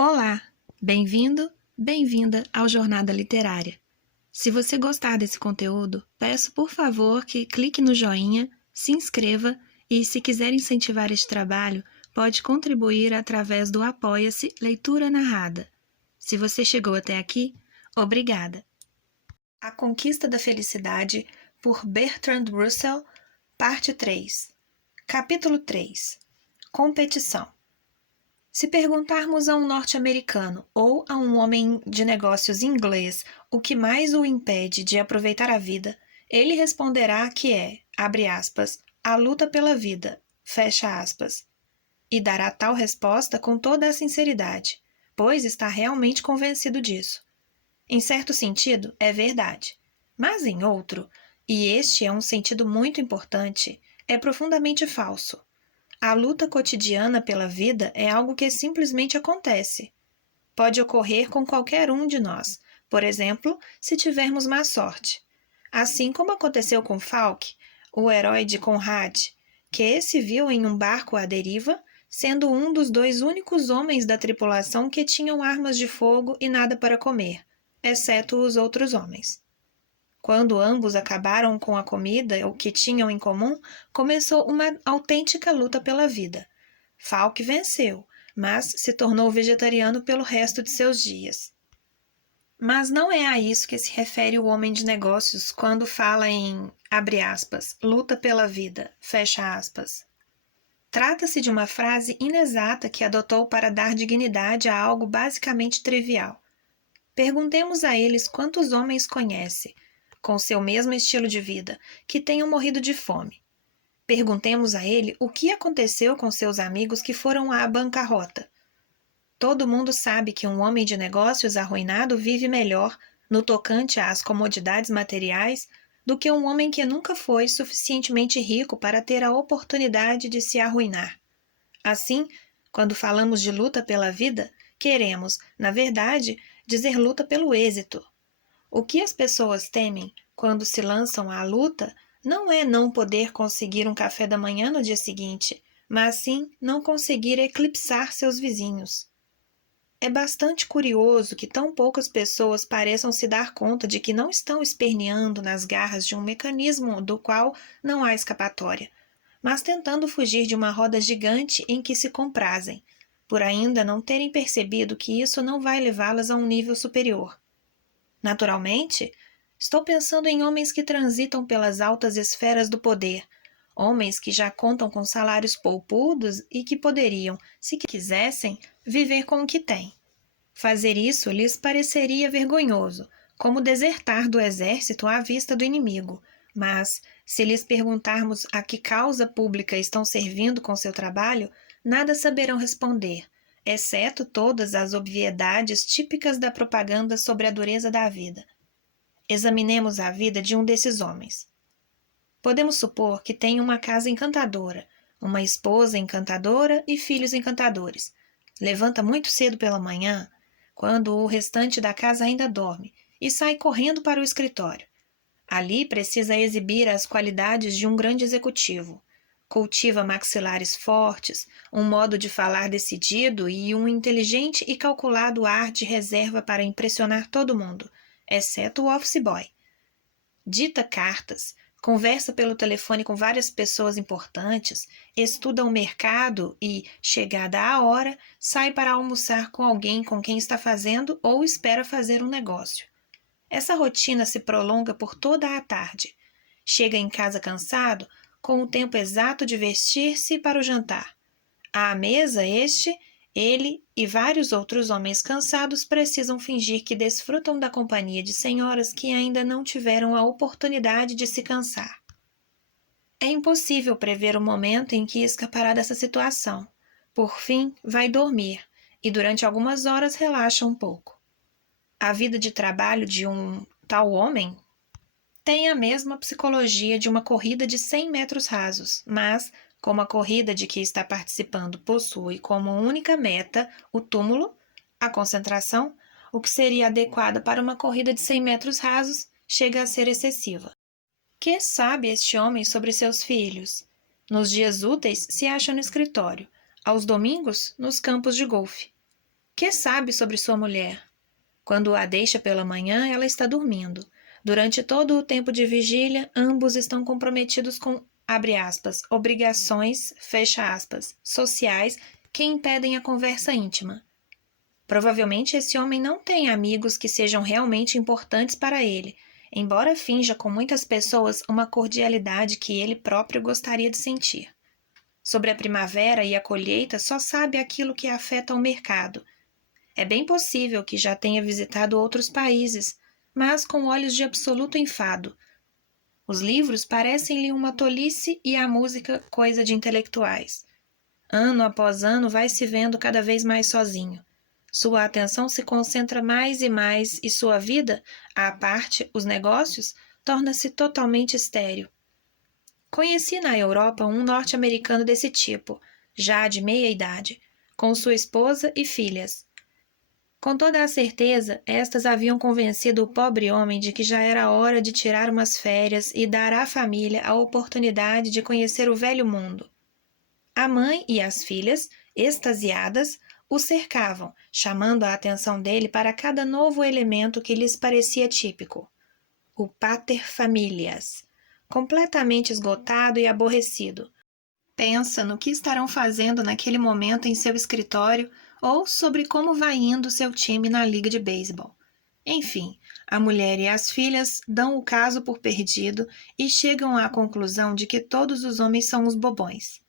Olá, bem-vindo, bem-vinda ao Jornada Literária. Se você gostar desse conteúdo, peço por favor que clique no joinha, se inscreva e, se quiser incentivar este trabalho, pode contribuir através do Apoia-se Leitura Narrada. Se você chegou até aqui, obrigada. A Conquista da Felicidade, por Bertrand Russell, parte 3. Capítulo 3. Competição. Se perguntarmos a um norte-americano ou a um homem de negócios inglês o que mais o impede de aproveitar a vida, ele responderá que é, abre aspas, a luta pela vida, fecha aspas, e dará tal resposta com toda a sinceridade, pois está realmente convencido disso. Em certo sentido, é verdade, mas em outro, e este é um sentido muito importante, é profundamente falso. A luta cotidiana pela vida é algo que simplesmente acontece. Pode ocorrer com qualquer um de nós, por exemplo, se tivermos má sorte. Assim como aconteceu com Falk, o herói de Conrad, que se viu em um barco à deriva, sendo um dos dois únicos homens da tripulação que tinham armas de fogo e nada para comer, exceto os outros homens. Quando ambos acabaram com a comida, o que tinham em comum, começou uma autêntica luta pela vida. Falk venceu, mas se tornou vegetariano pelo resto de seus dias. Mas não é a isso que se refere o homem de negócios quando fala em, abre aspas, luta pela vida, fecha aspas. Trata-se de uma frase inexata que adotou para dar dignidade a algo basicamente trivial. Perguntemos a eles quantos homens conhece, com seu mesmo estilo de vida, que tenham morrido de fome. Perguntemos a ele o que aconteceu com seus amigos que foram à bancarrota. Todo mundo sabe que um homem de negócios arruinado vive melhor, no tocante às comodidades materiais, do que um homem que nunca foi suficientemente rico para ter a oportunidade de se arruinar. Assim, quando falamos de luta pela vida, queremos, na verdade, dizer luta pelo êxito. O que as pessoas temem quando se lançam à luta não é não poder conseguir um café da manhã no dia seguinte, mas sim não conseguir eclipsar seus vizinhos. É bastante curioso que tão poucas pessoas pareçam se dar conta de que não estão esperneando nas garras de um mecanismo do qual não há escapatória, mas tentando fugir de uma roda gigante em que se comprazem, por ainda não terem percebido que isso não vai levá-las a um nível superior. Naturalmente, estou pensando em homens que transitam pelas altas esferas do poder, homens que já contam com salários poupudos e que poderiam, se quisessem, viver com o que têm. Fazer isso lhes pareceria vergonhoso, como desertar do exército à vista do inimigo, mas, se lhes perguntarmos a que causa pública estão servindo com seu trabalho, nada saberão responder, exceto todas as obviedades típicas da propaganda sobre a dureza da vida. Examinemos a vida de um desses homens. Podemos supor que tem uma casa encantadora, uma esposa encantadora e filhos encantadores. Levanta muito cedo pela manhã, quando o restante da casa ainda dorme, e sai correndo para o escritório. Ali precisa exibir as qualidades de um grande executivo. Cultiva maxilares fortes, um modo de falar decidido e um inteligente e calculado ar de reserva para impressionar todo mundo, exceto o office boy. Dita cartas, conversa pelo telefone com várias pessoas importantes, estuda o mercado e, chegada a hora, sai para almoçar com alguém com quem está fazendo ou espera fazer um negócio. Essa rotina se prolonga por toda a tarde. Chega em casa cansado, com o tempo exato de vestir-se para o jantar. À mesa, ele e vários outros homens cansados precisam fingir que desfrutam da companhia de senhoras que ainda não tiveram a oportunidade de se cansar. É impossível prever o momento em que escapará dessa situação. Por fim, vai dormir e durante algumas horas relaxa um pouco. A vida de trabalho de um tal homem tem a mesma psicologia de uma corrida de 100 metros rasos, mas, como a corrida de que está participando possui como única meta o túmulo, a concentração, o que seria adequado para uma corrida de 100 metros rasos, chega a ser excessiva. Que sabe este homem sobre seus filhos? Nos dias úteis se acha no escritório, aos domingos nos campos de golfe. Que sabe sobre sua mulher? Quando a deixa pela manhã, ela está dormindo. Durante todo o tempo de vigília, ambos estão comprometidos com, abre aspas, obrigações, fecha aspas, sociais que impedem a conversa íntima. Provavelmente esse homem não tem amigos que sejam realmente importantes para ele, embora finja com muitas pessoas uma cordialidade que ele próprio gostaria de sentir. Sobre a primavera e a colheita, só sabe aquilo que afeta o mercado. É bem possível que já tenha visitado outros países, mas com olhos de absoluto enfado. Os livros parecem-lhe uma tolice e a música coisa de intelectuais. Ano após ano vai se vendo cada vez mais sozinho. Sua atenção se concentra mais e mais e sua vida, à parte os negócios, torna-se totalmente estéril. Conheci na Europa um norte-americano desse tipo, já de meia idade, com sua esposa e filhas. Com toda a certeza, estas haviam convencido o pobre homem de que já era hora de tirar umas férias e dar à família a oportunidade de conhecer o velho mundo. A mãe e as filhas, extasiadas, o cercavam, chamando a atenção dele para cada novo elemento que lhes parecia típico. O pater familias, completamente esgotado e aborrecido. Pensa no que estarão fazendo naquele momento em seu escritório ou sobre como vai indo seu time na liga de beisebol. Enfim, a mulher e as filhas dão o caso por perdido e chegam à conclusão de que todos os homens são uns bobões.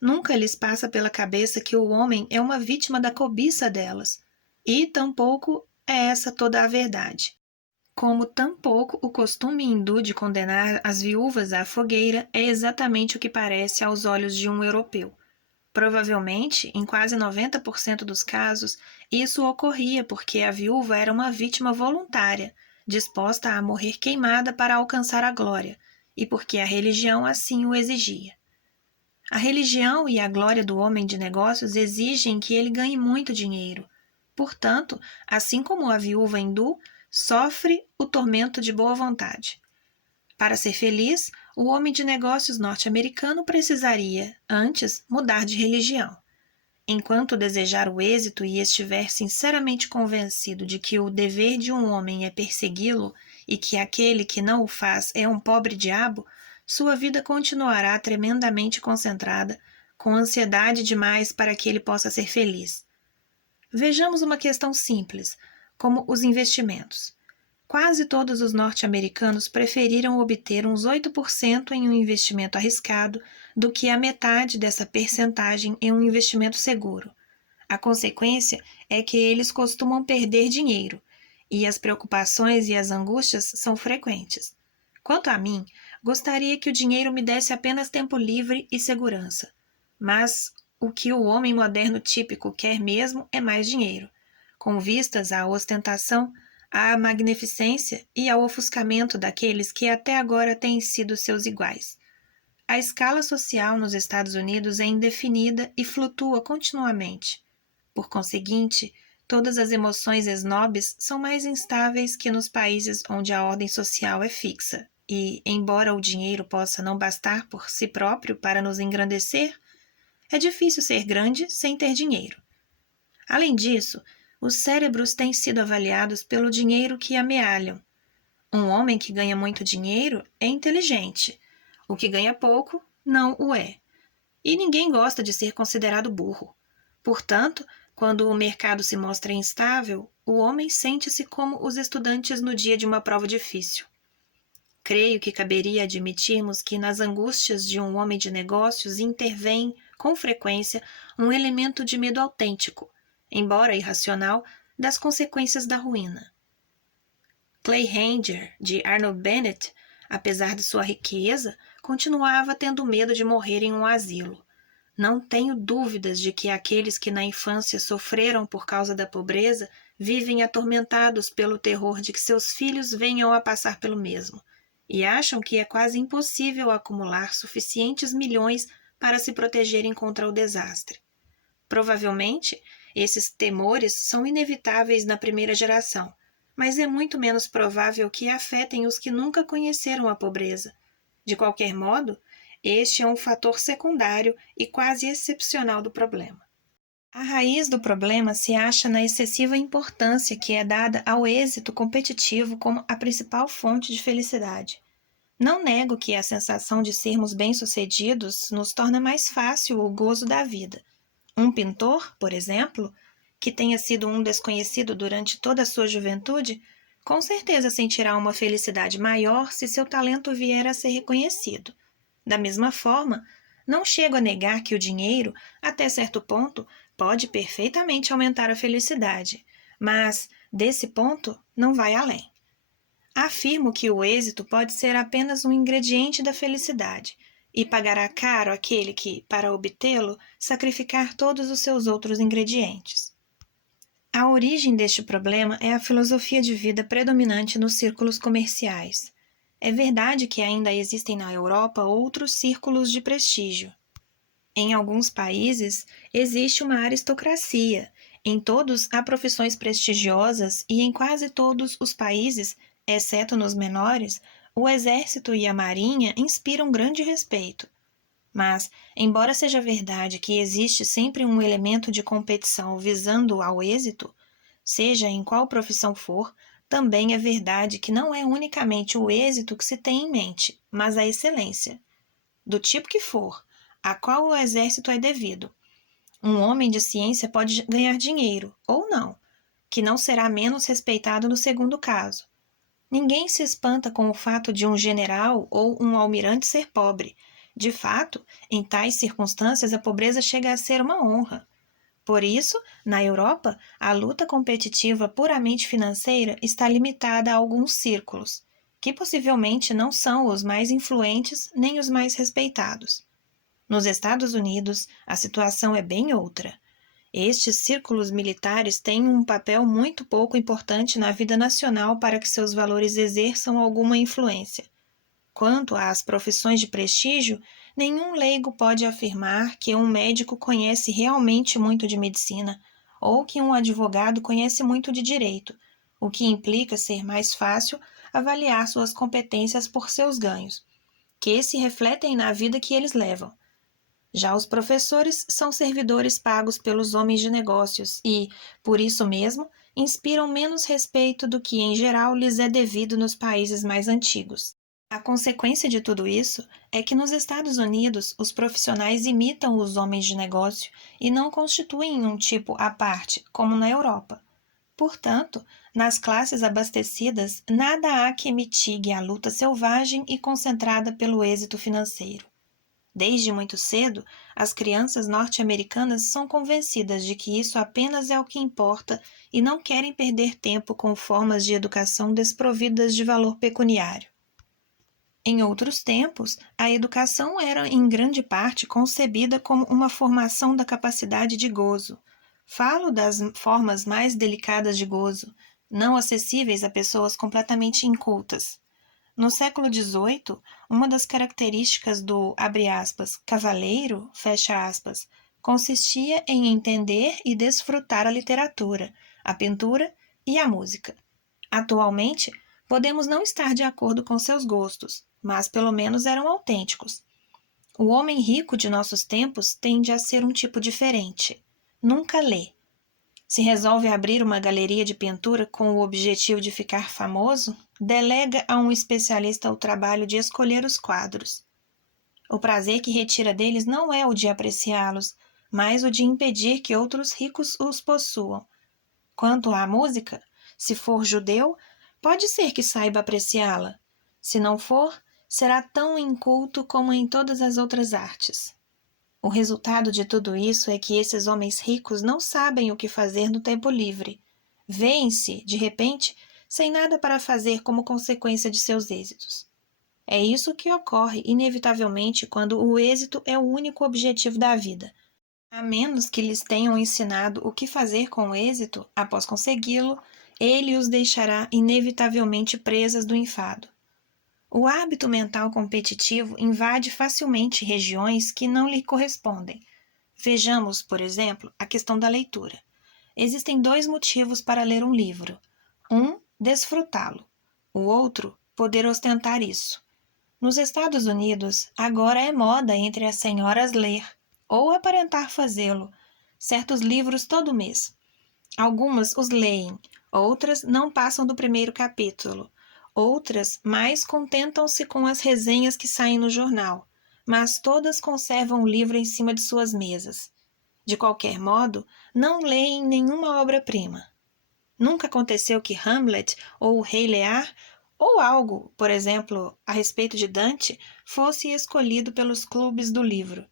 Nunca lhes passa pela cabeça que o homem é uma vítima da cobiça delas, e tampouco é essa toda a verdade. Como tampouco o costume hindu de condenar as viúvas à fogueira é exatamente o que parece aos olhos de um europeu. Provavelmente, em quase 90% dos casos, isso ocorria porque a viúva era uma vítima voluntária, disposta a morrer queimada para alcançar a glória, e porque a religião assim o exigia. A religião e a glória do homem de negócios exigem que ele ganhe muito dinheiro. Portanto, assim como a viúva hindu, sofre o tormento de boa vontade. Para ser feliz, o homem de negócios norte-americano precisaria, antes, mudar de religião. Enquanto desejar o êxito e estiver sinceramente convencido de que o dever de um homem é persegui-lo e que aquele que não o faz é um pobre diabo, sua vida continuará tremendamente concentrada, com ansiedade demais para que ele possa ser feliz. Vejamos uma questão simples, como os investimentos. Quase todos os norte-americanos preferiram obter uns 8% em um investimento arriscado do que a metade dessa percentagem em um investimento seguro. A consequência é que eles costumam perder dinheiro, e as preocupações e as angústias são frequentes. Quanto a mim, gostaria que o dinheiro me desse apenas tempo livre e segurança. Mas o que o homem moderno típico quer mesmo é mais dinheiro, com vistas à ostentação, à magnificência e ao ofuscamento daqueles que até agora têm sido seus iguais. A escala social nos Estados Unidos é indefinida e flutua continuamente. Por conseguinte, todas as emoções snobs são mais instáveis que nos países onde a ordem social é fixa, e, embora o dinheiro possa não bastar por si próprio para nos engrandecer, é difícil ser grande sem ter dinheiro. Além disso, os cérebros têm sido avaliados pelo dinheiro que amealham. Um homem que ganha muito dinheiro é inteligente. O que ganha pouco, não o é. E ninguém gosta de ser considerado burro. Portanto, quando o mercado se mostra instável, o homem sente-se como os estudantes no dia de uma prova difícil. Creio que caberia admitirmos que nas angústias de um homem de negócios intervém, com frequência, um elemento de medo autêntico, embora irracional, das consequências da ruína. Clay Ranger, de Arnold Bennett, apesar de sua riqueza, continuava tendo medo de morrer em um asilo. Não tenho dúvidas de que aqueles que na infância sofreram por causa da pobreza vivem atormentados pelo terror de que seus filhos venham a passar pelo mesmo, e acham que é quase impossível acumular suficientes milhões para se protegerem contra o desastre. Provavelmente, esses temores são inevitáveis na primeira geração, mas é muito menos provável que afetem os que nunca conheceram a pobreza. De qualquer modo, este é um fator secundário e quase excepcional do problema. A raiz do problema se acha na excessiva importância que é dada ao êxito competitivo como a principal fonte de felicidade. Não nego que a sensação de sermos bem-sucedidos nos torna mais fácil o gozo da vida. Um pintor, por exemplo, que tenha sido um desconhecido durante toda a sua juventude, com certeza sentirá uma felicidade maior se seu talento vier a ser reconhecido. Da mesma forma, não chego a negar que o dinheiro, até certo ponto, pode perfeitamente aumentar a felicidade, mas, desse ponto, não vai além. Afirmo que o êxito pode ser apenas um ingrediente da felicidade, e pagará caro aquele que, para obtê-lo, sacrificar todos os seus outros ingredientes. A origem deste problema é a filosofia de vida predominante nos círculos comerciais. É verdade que ainda existem na Europa outros círculos de prestígio. Em alguns países, existe uma aristocracia. Em todos há profissões prestigiosas e em quase todos os países, exceto nos menores, o exército e a marinha inspiram grande respeito. Mas, embora seja verdade que existe sempre um elemento de competição visando ao êxito, seja em qual profissão for, também é verdade que não é unicamente o êxito que se tem em mente, mas a excelência, do tipo que for, a qual o exército é devido. Um homem de ciência pode ganhar dinheiro, ou não, que não será menos respeitado no segundo caso. Ninguém se espanta com o fato de um general ou um almirante ser pobre. De fato, em tais circunstâncias, a pobreza chega a ser uma honra. Por isso, na Europa, a luta competitiva puramente financeira está limitada a alguns círculos, que possivelmente não são os mais influentes nem os mais respeitados. Nos Estados Unidos, a situação é bem outra. Estes círculos militares têm um papel muito pouco importante na vida nacional para que seus valores exerçam alguma influência. Quanto às profissões de prestígio, nenhum leigo pode afirmar que um médico conhece realmente muito de medicina ou que um advogado conhece muito de direito, o que implica ser mais fácil avaliar suas competências por seus ganhos, que se refletem na vida que eles levam. Já os professores são servidores pagos pelos homens de negócios e, por isso mesmo, inspiram menos respeito do que, em geral, lhes é devido nos países mais antigos. A consequência de tudo isso é que nos Estados Unidos os profissionais imitam os homens de negócio e não constituem um tipo à parte, como na Europa. Portanto, nas classes abastecidas, nada há que mitigue a luta selvagem e concentrada pelo êxito financeiro. Desde muito cedo, as crianças norte-americanas são convencidas de que isso apenas é o que importa e não querem perder tempo com formas de educação desprovidas de valor pecuniário. Em outros tempos, a educação era em grande parte concebida como uma formação da capacidade de gozo. Falo das formas mais delicadas de gozo, não acessíveis a pessoas completamente incultas. No século XVIII, uma das características do, abre aspas, cavaleiro, fecha aspas, consistia em entender e desfrutar a literatura, a pintura e a música. Atualmente, podemos não estar de acordo com seus gostos, mas pelo menos eram autênticos. O homem rico de nossos tempos tende a ser um tipo diferente. Nunca lê. Se resolve abrir uma galeria de pintura com o objetivo de ficar famoso, delega a um especialista o trabalho de escolher os quadros. O prazer que retira deles não é o de apreciá-los, mas o de impedir que outros ricos os possuam. Quanto à música, se for judeu, pode ser que saiba apreciá-la. Se não for, será tão inculto como em todas as outras artes. O resultado de tudo isso é que esses homens ricos não sabem o que fazer no tempo livre. Vêem-se, de repente, sem nada para fazer como consequência de seus êxitos. É isso que ocorre, inevitavelmente, quando o êxito é o único objetivo da vida. A menos que lhes tenham ensinado o que fazer com o êxito, após consegui-lo, ele os deixará inevitavelmente presas do enfado. O hábito mental competitivo invade facilmente regiões que não lhe correspondem. Vejamos, por exemplo, a questão da leitura. Existem dois motivos para ler um livro. Um, desfrutá-lo. O outro, poder ostentar isso. Nos Estados Unidos, agora é moda entre as senhoras ler, ou aparentar fazê-lo. certos livros todo mês. Algumas os leem, outras não passam do primeiro capítulo, outras mais contentam-se com as resenhas que saem no jornal, mas todas conservam o livro em cima de suas mesas. De qualquer modo, não leem nenhuma obra-prima. Nunca aconteceu que Hamlet ou o Rei Lear, ou algo, por exemplo, a respeito de Dante, fosse escolhido pelos clubes do livro.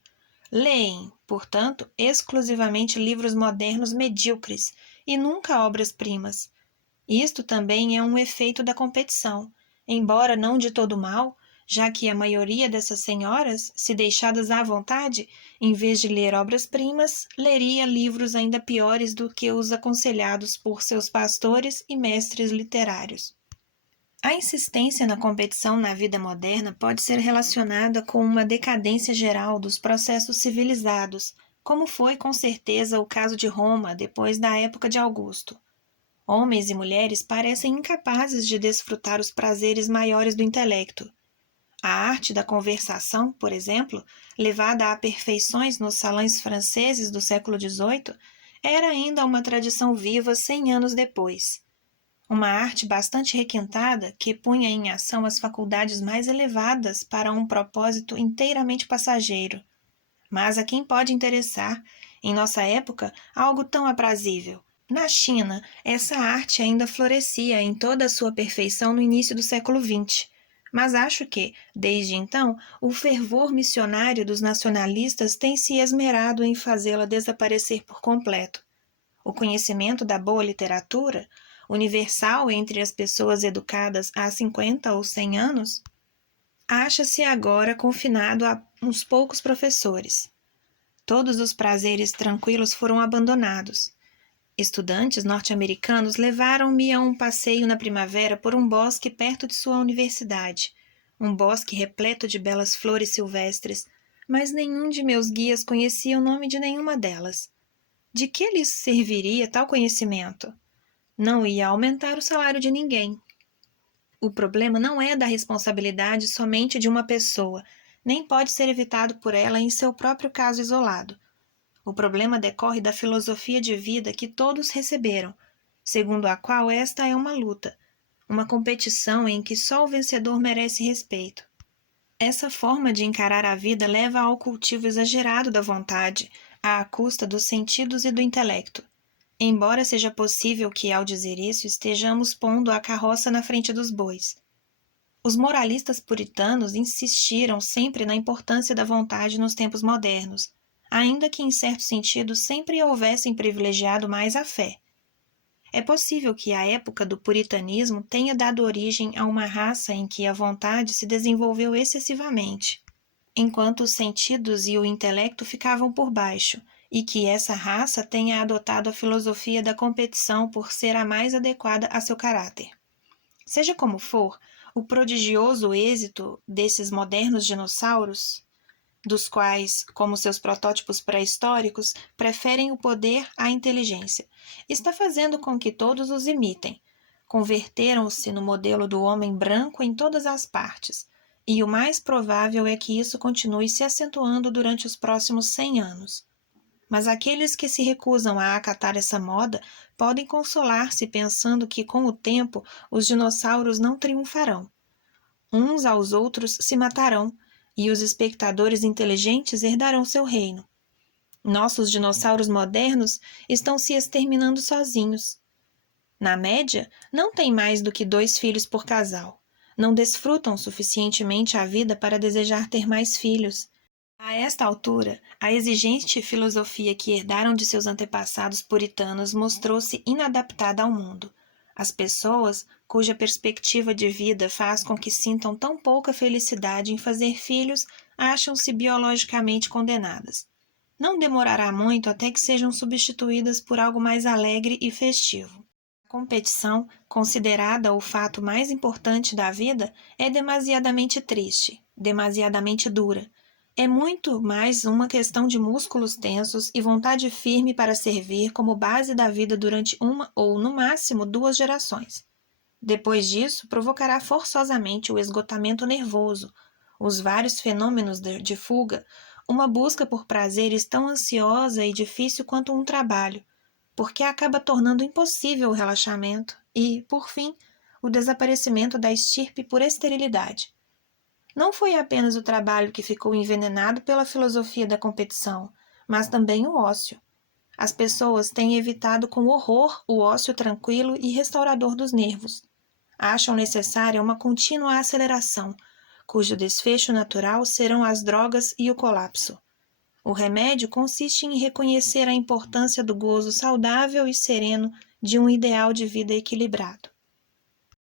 Leem, portanto, exclusivamente livros modernos medíocres e nunca obras-primas. Isto também é um efeito da competição, embora não de todo mal, já que a maioria dessas senhoras, se deixadas à vontade, em vez de ler obras-primas, leria livros ainda piores do que os aconselhados por seus pastores e mestres literários. A insistência na competição na vida moderna pode ser relacionada com uma decadência geral dos processos civilizados, como foi com certeza o caso de Roma depois da época de Augusto. Homens e mulheres parecem incapazes de desfrutar os prazeres maiores do intelecto. A arte da conversação, por exemplo, levada a perfeições nos salões franceses do século XVIII, era ainda uma tradição viva 100 anos depois. Uma arte bastante requintada que punha em ação as faculdades mais elevadas para um propósito inteiramente passageiro. Mas a quem pode interessar, em nossa época, algo tão aprazível? Na China, essa arte ainda florescia em toda a sua perfeição no início do século XX. Mas acho que, desde então, o fervor missionário dos nacionalistas tem se esmerado em fazê-la desaparecer por completo. O conhecimento da boa literatura, universal entre as pessoas educadas há 50 ou 100 anos, acha-se agora confinado a uns poucos professores. Todos os prazeres tranquilos foram abandonados. Estudantes norte-americanos levaram-me a um passeio na primavera por um bosque perto de sua universidade, um bosque repleto de belas flores silvestres, mas nenhum de meus guias conhecia o nome de nenhuma delas. De que lhes serviria tal conhecimento? Não ia aumentar o salário de ninguém. O problema não é da responsabilidade somente de uma pessoa, nem pode ser evitado por ela em seu próprio caso isolado. O problema decorre da filosofia de vida que todos receberam, segundo a qual esta é uma luta, uma competição em que só o vencedor merece respeito. Essa forma de encarar a vida leva ao cultivo exagerado da vontade, à custa dos sentidos e do intelecto. Embora seja possível que, ao dizer isso, estejamos pondo a carroça na frente dos bois. Os moralistas puritanos insistiram sempre na importância da vontade nos tempos modernos, ainda que, em certo sentido, sempre houvessem privilegiado mais a fé. É possível que a época do puritanismo tenha dado origem a uma raça em que a vontade se desenvolveu excessivamente, enquanto os sentidos e o intelecto ficavam por baixo, e que essa raça tenha adotado a filosofia da competição por ser a mais adequada a seu caráter. Seja como for, o prodigioso êxito desses modernos dinossauros, dos quais, como seus protótipos pré-históricos, preferem o poder à inteligência, está fazendo com que todos os imitem. Converteram-se no modelo do homem branco em todas as partes, e o mais provável é que isso continue se acentuando durante os próximos 100 anos. Mas aqueles que se recusam a acatar essa moda podem consolar-se pensando que, com o tempo, os dinossauros não triunfarão. Uns aos outros se matarão, e os espectadores inteligentes herdarão seu reino. Nossos dinossauros modernos estão se exterminando sozinhos. Na média, não têm mais do que 2 filhos por casal. Não desfrutam suficientemente a vida para desejar ter mais filhos. A esta altura, a exigente filosofia que herdaram de seus antepassados puritanos mostrou-se inadaptada ao mundo. As pessoas, cuja perspectiva de vida faz com que sintam tão pouca felicidade em fazer filhos, acham-se biologicamente condenadas. Não demorará muito até que sejam substituídas por algo mais alegre e festivo. A competição, considerada o fato mais importante da vida, é demasiadamente triste, demasiadamente dura. É muito mais uma questão de músculos tensos e vontade firme para servir como base da vida durante uma ou, no máximo, 2 gerações. Depois disso, provocará forçosamente o esgotamento nervoso, os vários fenômenos de fuga, uma busca por prazeres tão ansiosa e difícil quanto um trabalho, porque acaba tornando impossível o relaxamento e, por fim, o desaparecimento da estirpe por esterilidade. Não foi apenas o trabalho que ficou envenenado pela filosofia da competição, mas também o ócio. As pessoas têm evitado com horror o ócio tranquilo e restaurador dos nervos. Acham necessária uma contínua aceleração, cujo desfecho natural serão as drogas e o colapso. O remédio consiste em reconhecer a importância do gozo saudável e sereno de um ideal de vida equilibrado.